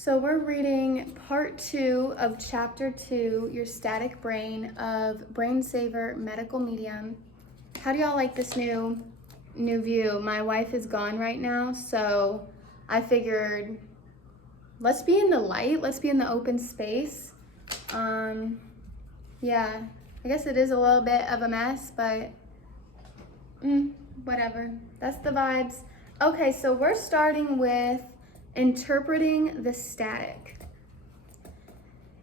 So we're reading part 2 of chapter 2, Your Static Brain, of Brain Saver Medical Medium. How do y'all like this new view? My wife is gone right now, so I figured let's be in the light, let's be in the open space. Yeah, I guess it is a little bit of a mess, but whatever. That's the vibes. Okay, so we're starting with interpreting the static.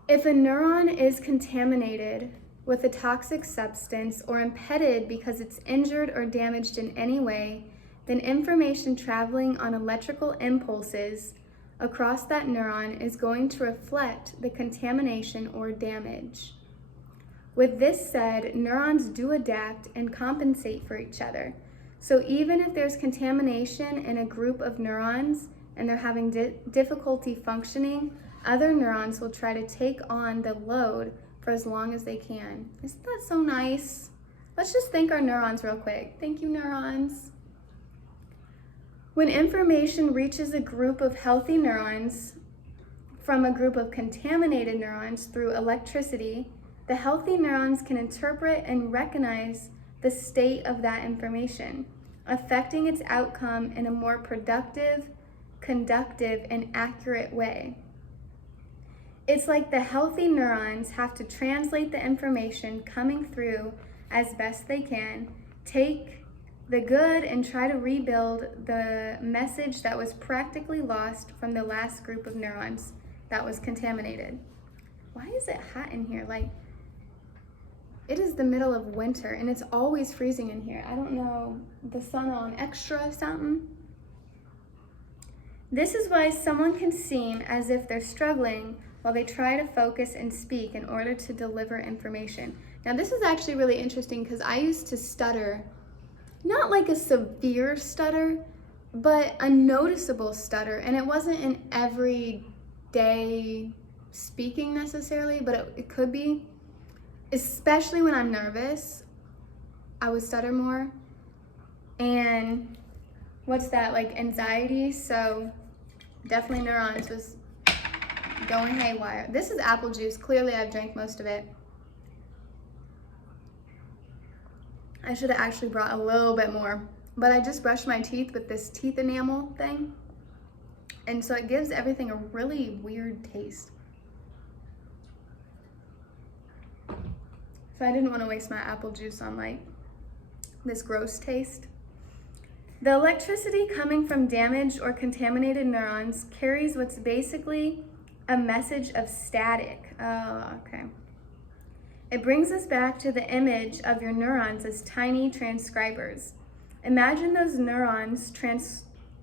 If a neuron is contaminated with a toxic substance or impeded because it's injured or damaged in any way, then information traveling on electrical impulses across that neuron is going to reflect the contamination or damage. With this said, neurons do adapt and compensate for each other. So even if there's contamination in a group of neurons and they're having difficulty functioning, other neurons will try to take on the load for as long as they can. Isn't that so nice? Let's just thank our neurons real quick. Thank you, neurons. When information reaches a group of healthy neurons from a group of contaminated neurons through electricity, the healthy neurons can interpret and recognize the state of that information, affecting its outcome in a more productive, conductive, and accurate way. It's like the healthy neurons have to translate the information coming through as best they can, take the good and try to rebuild the message that was practically lost from the last group of neurons that was contaminated. Why is it hot in here? Like, it is the middle of winter and it's always freezing in here. I don't know, the sun on extra something? This is why someone can seem as if they're struggling while they try to focus and speak in order to deliver information. Now this is actually really interesting because I used to stutter, not like a severe stutter, but a noticeable stutter. And it wasn't an everyday speaking necessarily, but it could be. Especially when I'm nervous, I would stutter more. And what's that, like anxiety? So definitely neurons was going haywire. This is apple juice. Clearly I've drank most of it. I should have actually brought a little bit more, but I just brushed my teeth with this teeth enamel thing. And so it gives everything a really weird taste. So I didn't want to waste my apple juice on like this gross taste. The electricity coming from damaged or contaminated neurons carries what's basically a message of static. Oh, okay. It brings us back to the image of your neurons as tiny transcribers. Imagine those neurons,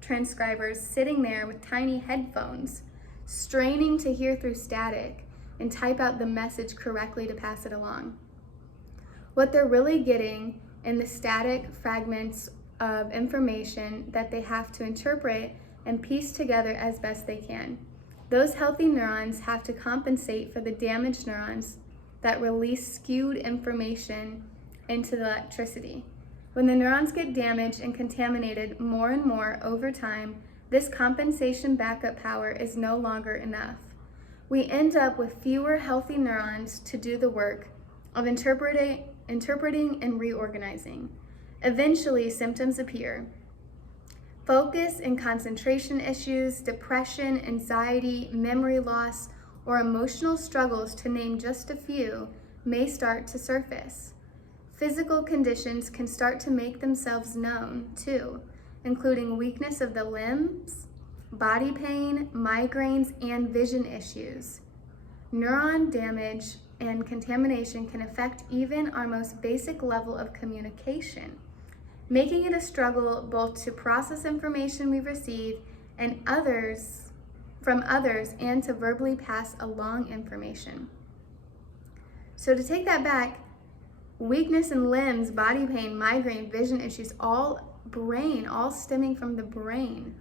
transcribers, sitting there with tiny headphones, straining to hear through static and type out the message correctly to pass it along. What they're really getting in the static fragments of information that they have to interpret and piece together as best they can. Those healthy neurons have to compensate for the damaged neurons that release skewed information into the electricity. When the neurons get damaged and contaminated more and more over time, this compensation backup power is no longer enough. We end up with fewer healthy neurons to do the work of interpreting and reorganizing. Eventually, symptoms appear. Focus and concentration issues, depression, anxiety, memory loss, or emotional struggles, to name just a few, may start to surface. Physical conditions can start to make themselves known, too, including weakness of the limbs, body pain, migraines, and vision issues. Neuron damage and contamination can affect even our most basic level of communication, making it a struggle both to process information we receive and from others and to verbally pass along information. So to take that back, weakness in limbs, body pain, migraine, vision issues, all stemming from the brain.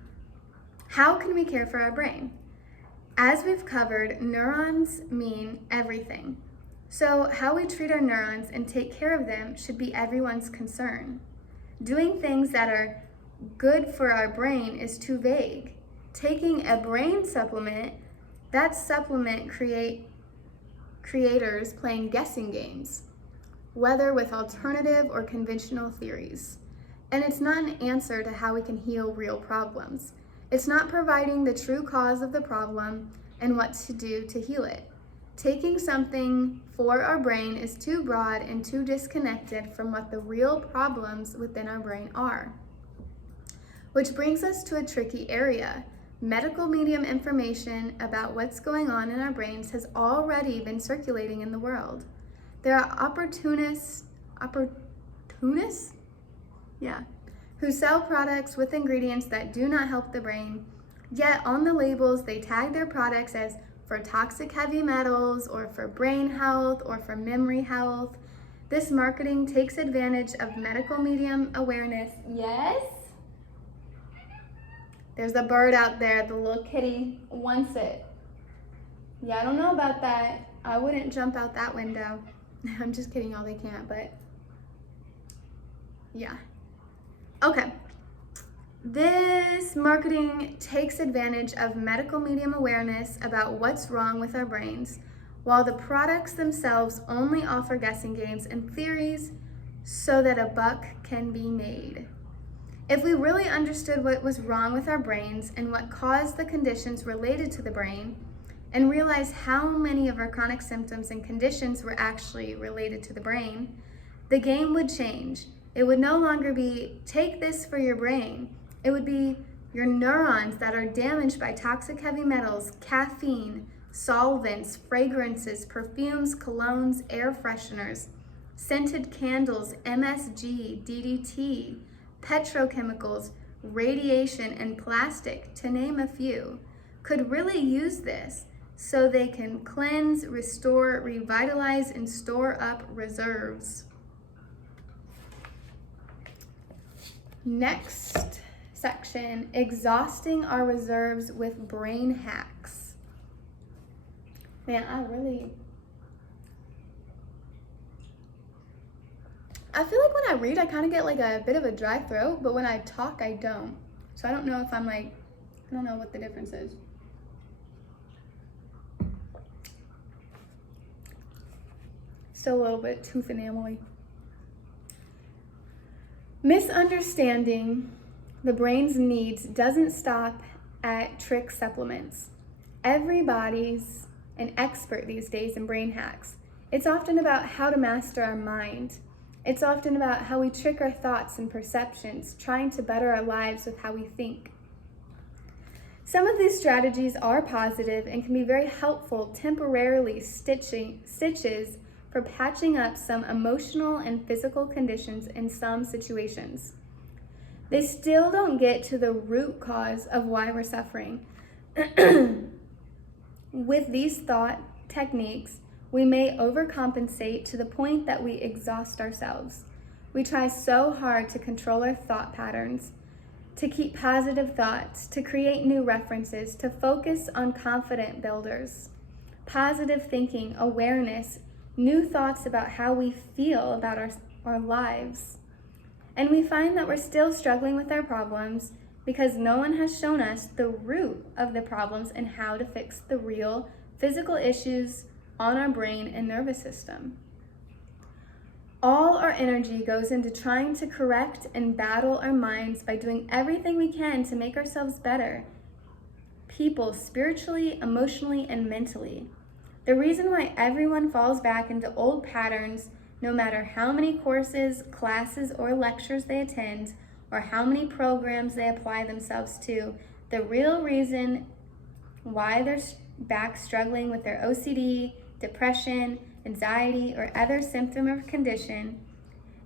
How can we care for our brain? As we've covered, neurons mean everything. So how we treat our neurons and take care of them should be everyone's concern. Doing things that are good for our brain is too vague. Taking a brain supplement That supplement creators playing guessing games, whether with alternative or conventional theories. And it's not an answer to how we can heal real problems. It's not providing the true cause of the problem and what to do to heal it. Taking something for our brain is too broad and too disconnected from what the real problems within our brain are. Which brings us to a tricky area. Medical medium information about what's going on in our brains has already been circulating in the world. There are opportunists? Yeah, who sell products with ingredients that do not help the brain, yet on the labels they tag their products as for toxic heavy metals or for brain health or for memory health. This marketing takes advantage of medical medium awareness. Yes? There's a bird out there, the little kitty wants it. Yeah, I don't know about that. I wouldn't jump out that window. I'm just kidding, y'all, they can't, but yeah. Okay. This marketing takes advantage of medical medium awareness about what's wrong with our brains, while the products themselves only offer guessing games and theories so that a buck can be made. If we really understood what was wrong with our brains and what caused the conditions related to the brain, and realized how many of our chronic symptoms and conditions were actually related to the brain, the game would change. It would no longer be, take this for your brain. It would be your neurons that are damaged by toxic heavy metals, caffeine, solvents, fragrances, perfumes, colognes, air fresheners, scented candles, MSG, DDT, petrochemicals, radiation, and plastic, to name a few, could really use this so they can cleanse, restore, revitalize, and store up reserves. Next section, exhausting our reserves with brain hacks. Man, I feel like when I read, I kind of get like a bit of a dry throat, but when I talk, I don't. So I don't know if I don't know what the difference is. Still a little bit tooth enamel-y. Misunderstanding the brain's needs doesn't stop at trick supplements. Everybody's an expert these days in brain hacks. It's often about how to master our mind. It's often about how we trick our thoughts and perceptions, trying to better our lives with how we think. Some of these strategies are positive and can be very helpful, temporarily stitches for patching up some emotional and physical conditions in some situations. They still don't get to the root cause of why we're suffering. With these thought techniques, we may overcompensate to the point that we exhaust ourselves. We try so hard to control our thought patterns, to keep positive thoughts, to create new references, to focus on confident builders, positive thinking, awareness, new thoughts about how we feel about our lives. And we find that we're still struggling with our problems because no one has shown us the root of the problems and how to fix the real physical issues on our brain and nervous system. All our energy goes into trying to correct and battle our minds by doing everything we can to make ourselves better, people spiritually, emotionally, and mentally. The reason why everyone falls back into old patterns, no matter how many courses, classes, or lectures they attend, or how many programs they apply themselves to, the real reason why they're back struggling with their OCD, depression, anxiety, or other symptom or condition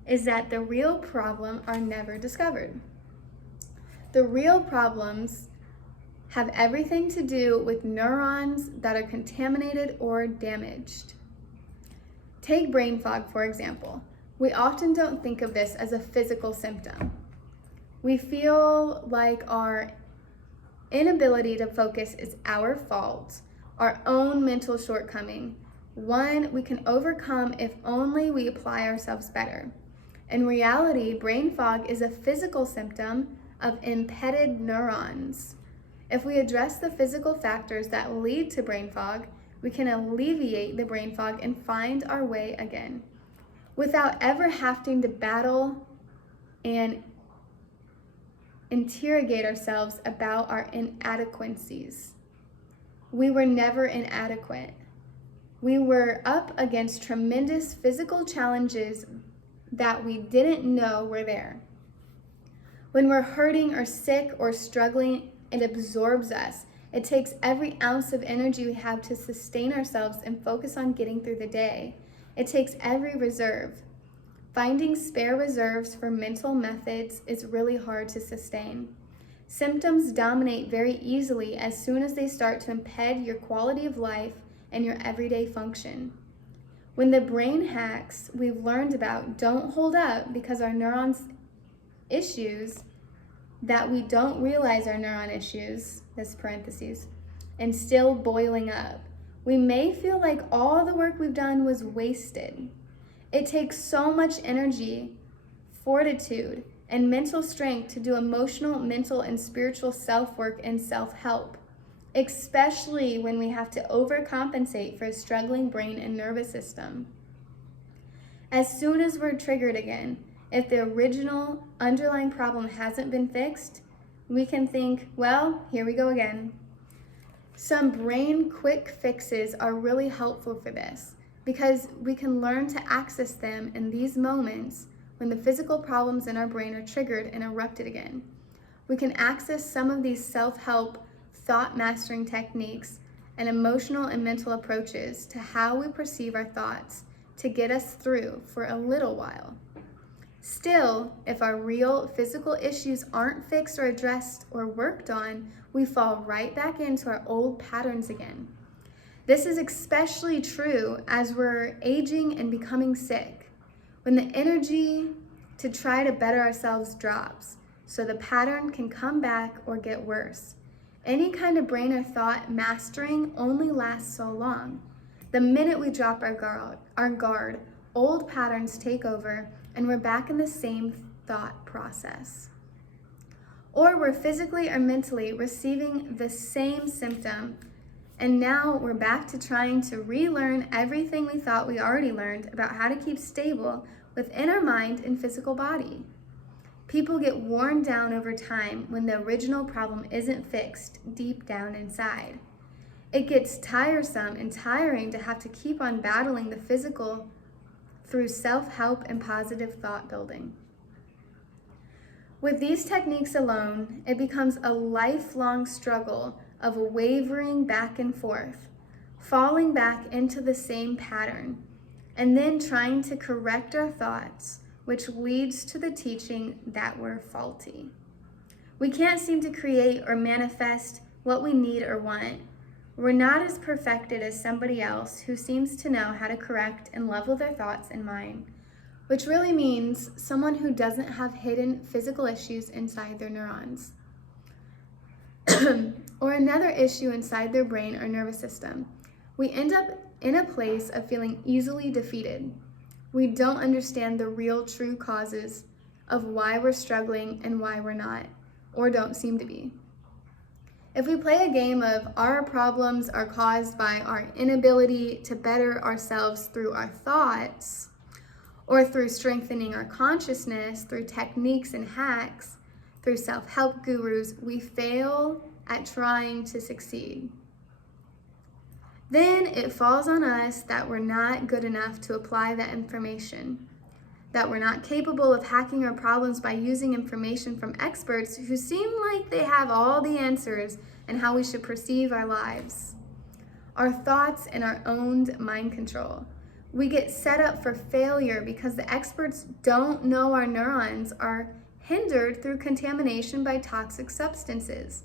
is that the real problem are never discovered. The real problems have everything to do with neurons that are contaminated or damaged. Take brain fog, for example. We often don't think of this as a physical symptom. We feel like our inability to focus is our fault, our own mental shortcoming, one we can overcome if only we apply ourselves better. In reality, brain fog is a physical symptom of impeded neurons. If we address the physical factors that lead to brain fog, we can alleviate the brain fog and find our way again without ever having to battle and interrogate ourselves about our inadequacies. We were never inadequate. We were up against tremendous physical challenges that we didn't know were there. When we're hurting or sick or struggling, it absorbs us. It takes every ounce of energy we have to sustain ourselves and focus on getting through the day. It takes every reserve. Finding spare reserves for mental methods is really hard to sustain. Symptoms dominate very easily as soon as they start to impede your quality of life and your everyday function. When the brain hacks we've learned about don't hold up because our neurons issues that we don't realize are neuron issues, this parentheses, and still boiling up, we may feel like all the work we've done was wasted. It takes so much energy, fortitude, and mental strength to do emotional, mental, and spiritual self-work and self-help, especially when we have to overcompensate for a struggling brain and nervous system. As soon as we're triggered again, if the original underlying problem hasn't been fixed, we can think, well, here we go again. Some brain quick fixes are really helpful for this because we can learn to access them in these moments when the physical problems in our brain are triggered and erupted again. We can access some of these self-help, thought mastering techniques and emotional and mental approaches to how we perceive our thoughts to get us through for a little while. Still, if our real physical issues aren't fixed or addressed or worked on, we fall right back into our old patterns again. This is especially true as we're aging and becoming sick, when the energy to try to better ourselves drops, so the pattern can come back or get worse. Any kind of brain or thought mastering only lasts so long. The minute we drop our guard, old patterns take over and we're back in the same thought process. Or we're physically or mentally receiving the same symptom, and now we're back to trying to relearn everything we thought we already learned about how to keep stable within our mind and physical body. People get worn down over time when the original problem isn't fixed deep down inside. It gets tiresome and tiring to have to keep on battling the physical through self-help and positive thought building. With these techniques alone, it becomes a lifelong struggle of wavering back and forth, falling back into the same pattern, and then trying to correct our thoughts, which leads to the teaching that we're faulty. We can't seem to create or manifest what we need or want. We're not as perfected as somebody else who seems to know how to correct and level their thoughts and mind, which really means someone who doesn't have hidden physical issues inside their neurons or another issue inside their brain or nervous system. We end up in a place of feeling easily defeated. We don't understand the real true causes of why we're struggling and why we're not, or don't seem to be. If we play a game of our problems are caused by our inability to better ourselves through our thoughts, or through strengthening our consciousness through techniques and hacks, through self-help gurus, we fail at trying to succeed. Then it falls on us that we're not good enough to apply that information, that we're not capable of hacking our problems by using information from experts who seem like they have all the answers and how we should perceive our lives. Our thoughts and our own mind control. We get set up for failure because the experts don't know our neurons are hindered through contamination by toxic substances.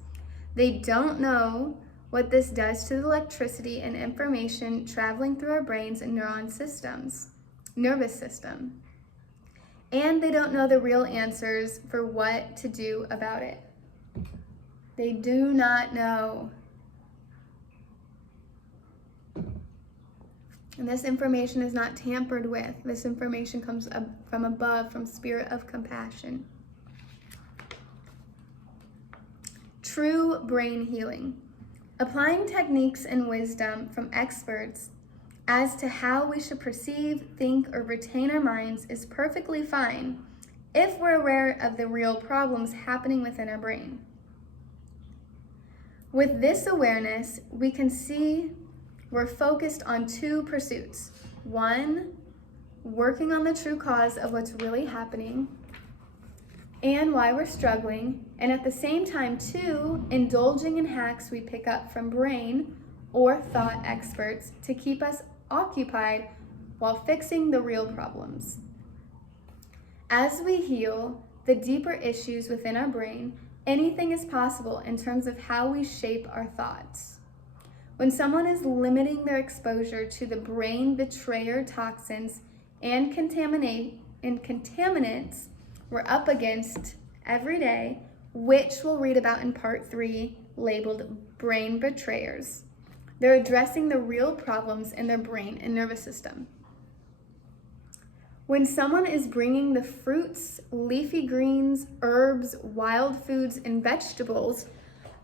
They don't know what this does to the electricity and information traveling through our brains and nervous system. And they don't know the real answers for what to do about it. They do not know. And this information is not tampered with. This information comes up from above, from spirit of compassion. true brain healing. Applying techniques and wisdom from experts as to how we should perceive, think, or retain our minds is perfectly fine if we're aware of the real problems happening within our brain. With this awareness, we can see we're focused on two pursuits. One, working on the true cause of what's really happening and why we're struggling, and at the same time, two, indulging in hacks we pick up from brain or thought experts to keep us occupied while fixing the real problems. As we heal the deeper issues within our brain, anything is possible in terms of how we shape our thoughts. When someone is limiting their exposure to the brain betrayer toxins and contaminants we're up against every day, which we'll read about in part 3, labeled brain betrayers, they're addressing the real problems in their brain and nervous system. When someone is bringing the fruits, leafy greens, herbs, wild foods, and vegetables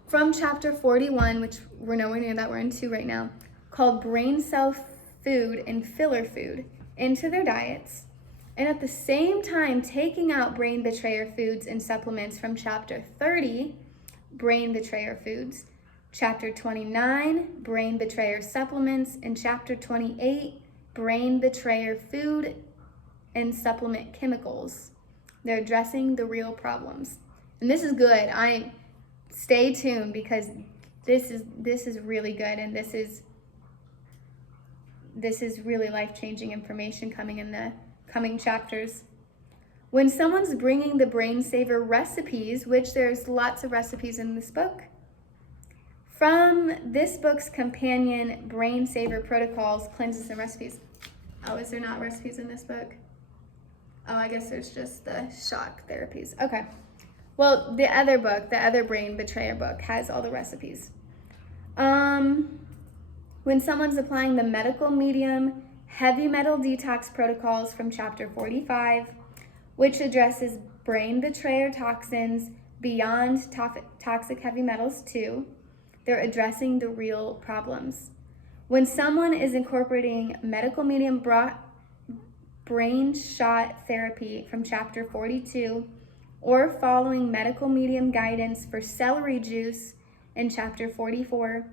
from chapter 41, which we're nowhere near that, we're in 2 right now, called brain cell food and filler food, into their diets, and at the same time taking out brain betrayer foods and supplements from chapter 30, brain betrayer foods, chapter 29, brain betrayer supplements, and chapter 28, brain betrayer food and supplement chemicals. They're addressing the real problems. And this is good. Stay tuned, because this is really good, and this is really life-changing information coming in the coming chapters. When someone's bringing the brain saver recipes, which there's lots of recipes in this book, from this book's companion, Brain Saver Protocols, Cleanses, and Recipes. Oh, is there not recipes in this book? Oh, I guess there's just the shock therapies. Okay. Well, the other book, the other brain betrayer book, has all the recipes. When someone's applying the medical medium heavy metal detox protocols from chapter 45, which addresses brain betrayer toxins beyond toxic heavy metals too, they're addressing the real problems. When someone is incorporating medical medium brain shot therapy from chapter 42, or following medical medium guidance for celery juice in chapter 44,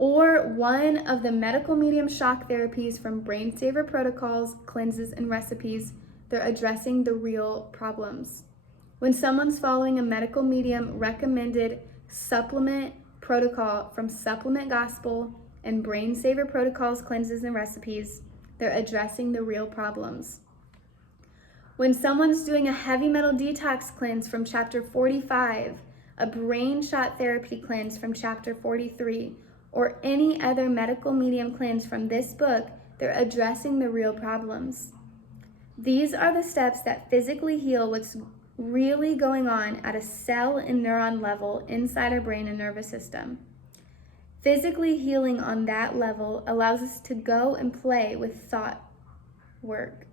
or one of the medical medium shock therapies from Brain Saver Protocols, Cleanses, and Recipes, they're addressing the real problems. When someone's following a medical medium recommended supplement protocol from Supplement Gospel and Brain Saver Protocols, Cleanses, and Recipes, they're addressing the real problems. When someone's doing a heavy metal detox cleanse from chapter 45, a brain shot therapy cleanse from chapter 43, or any other medical medium cleanse from this book, they're addressing the real problems. These are the steps that physically heal what's really going on at a cell and neuron level inside our brain and nervous system. Physically healing on that level allows us to go and play with thought work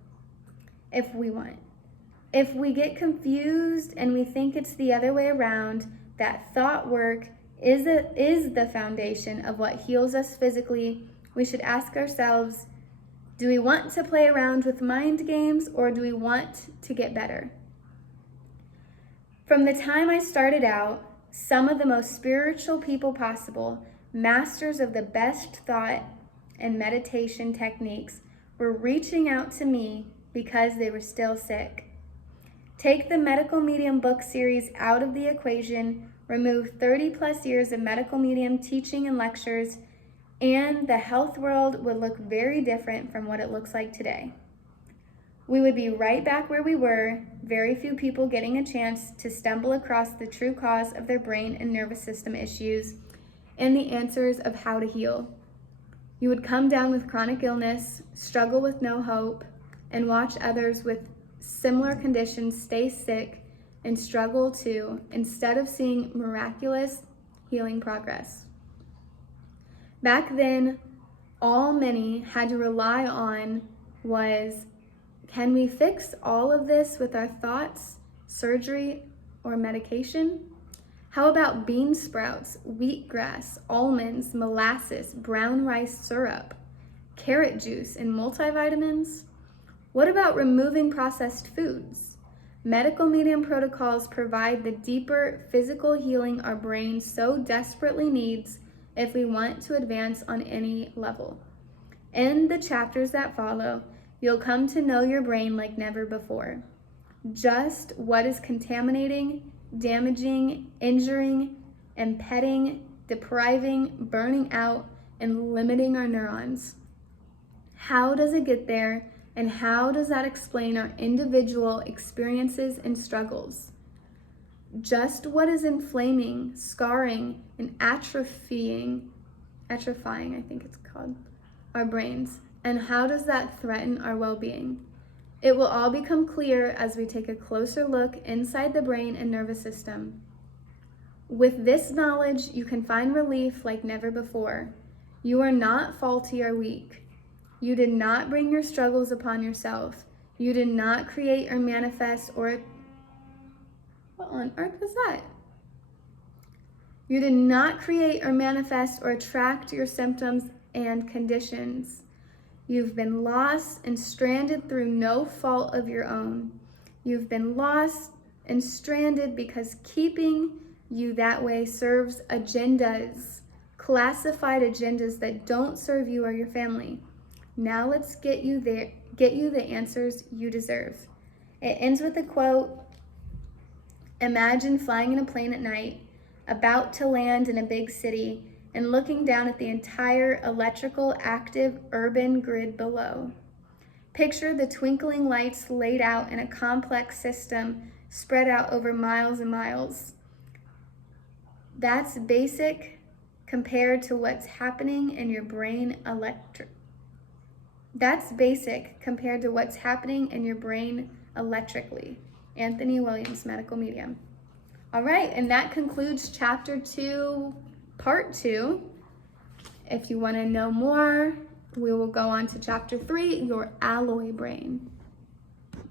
if we want. If we get confused and we think it's the other way around, that thought work is the foundation of what heals us physically, we should ask ourselves, do we want to play around with mind games, or do we want to get better? From the time I started out, some of the most spiritual people possible, masters of the best thought and meditation techniques, were reaching out to me because they were still sick. Take the medical medium book series out of the equation, remove 30 plus years of medical medium teaching and lectures, and the health world would look very different from what it looks like today. We would be right back where we were, very few people getting a chance to stumble across the true cause of their brain and nervous system issues and the answers of how to heal. You would come down with chronic illness, struggle with no hope, and watch others with similar conditions stay sick and struggle too, instead of seeing miraculous healing progress. Back then, all many had to rely on was, can we fix all of this with our thoughts, surgery, or medication? How about bean sprouts, wheatgrass, almonds, molasses, brown rice syrup, carrot juice, and multivitamins? What about removing processed foods? Medical medium protocols provide the deeper physical healing our brain so desperately needs if we want to advance on any level. In the chapters that follow, you'll come to know your brain like never before. Just what is contaminating, damaging, injuring, impeding, depriving, burning out, and limiting our neurons. How does it get there, and how does that explain our individual experiences and struggles? Just what is inflaming, scarring, and atrophying, I think it's called, our brains, and how does that threaten our well-being? It will all become clear as we take a closer look inside the brain and nervous system. With this knowledge, you can find relief like never before. You are not faulty or weak. You did not bring your struggles upon yourself. You did not create or manifest or... What on earth was that? You did not create or manifest or attract your symptoms and conditions. You've been lost and stranded through no fault of your own. You've been lost and stranded because keeping you that way serves agendas, classified agendas that don't serve you or your family. Now let's get you the answers you deserve. It ends with a quote. Imagine flying in a plane at night, about to land in a big city, and looking down at the entire electrical active urban grid below. Picture the twinkling lights laid out in a complex system spread out over miles and miles. That's basic compared to what's happening in your brain electrically. Anthony Williams, medical medium. All right, and that concludes chapter 2, part 2. If you want to know more, we will go on to chapter 3, your alloy brain.